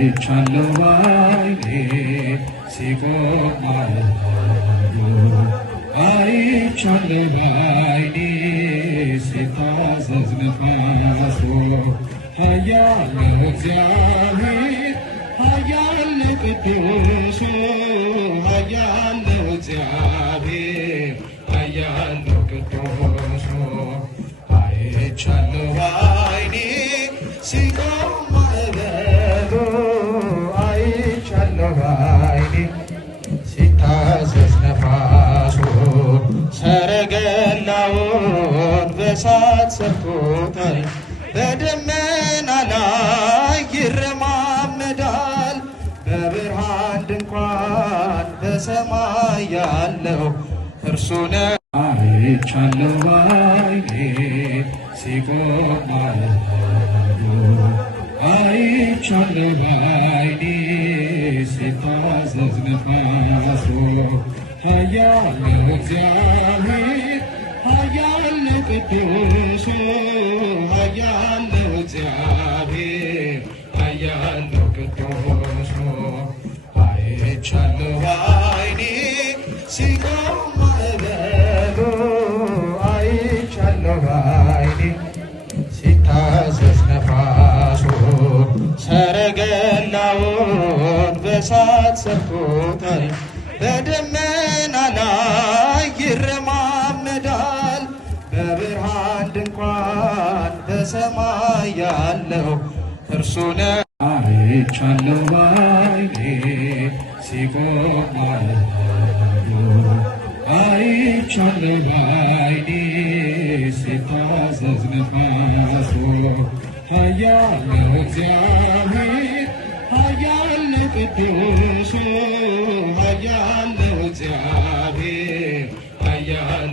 አይቻለሁ ባይኔ ሲቆም ማዕበሉ አይቻለሁ ባይኔ ሲታዘዝ ነፋሱ ኃያል ነው እግዚአብሔር ኃያል ነው ቅዱሱ ኃያል ነው እግዚአብሔር ኃያል ነው ቅዱሱ አይቻለሁ ባይኔ ሲቆም ማዕበሉ አይቻለሁ ባይኔ ሲታዘዝ ነፋሱ ሰረገላውን በእሳት ሰርቶታል በደመና ላይ ይረማመዳል በብርሃን ድንኳን በሰማይ ያለው እርሱ ነው። አይቻለሁ ባይኔ ሲቆም ማዕበሉ አይቻለሁ ባይኔ ሲታዘዝ ነፋሱ ኃያል ነው እግዚአብሔር ኃያል ነው ቅዱሱ ኃያል ነው እግዚአብሔር ኃያል ነው ቅዱሱ አይቻለሁ ባይኔ ሲቆም ማዕበሉ አይቻለሁ ባይኔ ሲታዘዝ ነፋሱ ሰረገላውን በእሳት ሰርቶታል በደመና ላይ ይረማመዳል በብርሃን ድንኳን በሰማይ ያለው እርሱ ነው። አይቻለሁ ባይኔ ሲቆም ማዕበሉ አይቻለሁ ባይኔ ሲታዘዝ ነፋሱ ኃያል ነው እግዚአብሔር ኃያል ነው ቅዱሱ ኃያል ነው እግዚአብሔር ኃያል